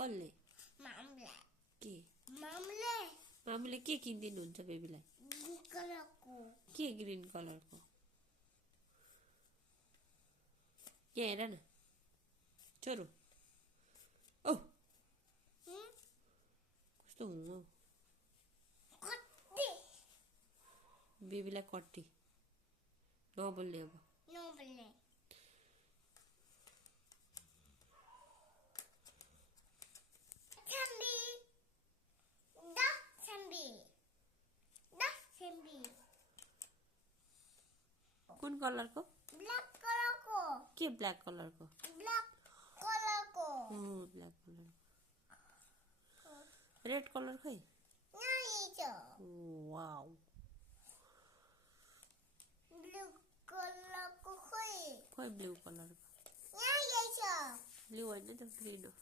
कसले मामले के मामले मामुले के किनिदिनुहुन्छ बेबीलाई कलरको के ग्रीन कलरको यहाँ हेर न छोरो औ कस्तो हुनु कति बेबीलाई कट्टी नबोल्ने अब नबोल्ने छम्बी द छम्बी कुन कलरको ब्ल्याक कलरको के ब्ल्याक कलरको ब्ल्याक कलरको ब्ल्याक कलरको रेड कलर खै यही छ वाउ ब्लू कलरको खोइ खोइ ब्लू कलरको यही छ ब्लू होइन त ग्रीन हो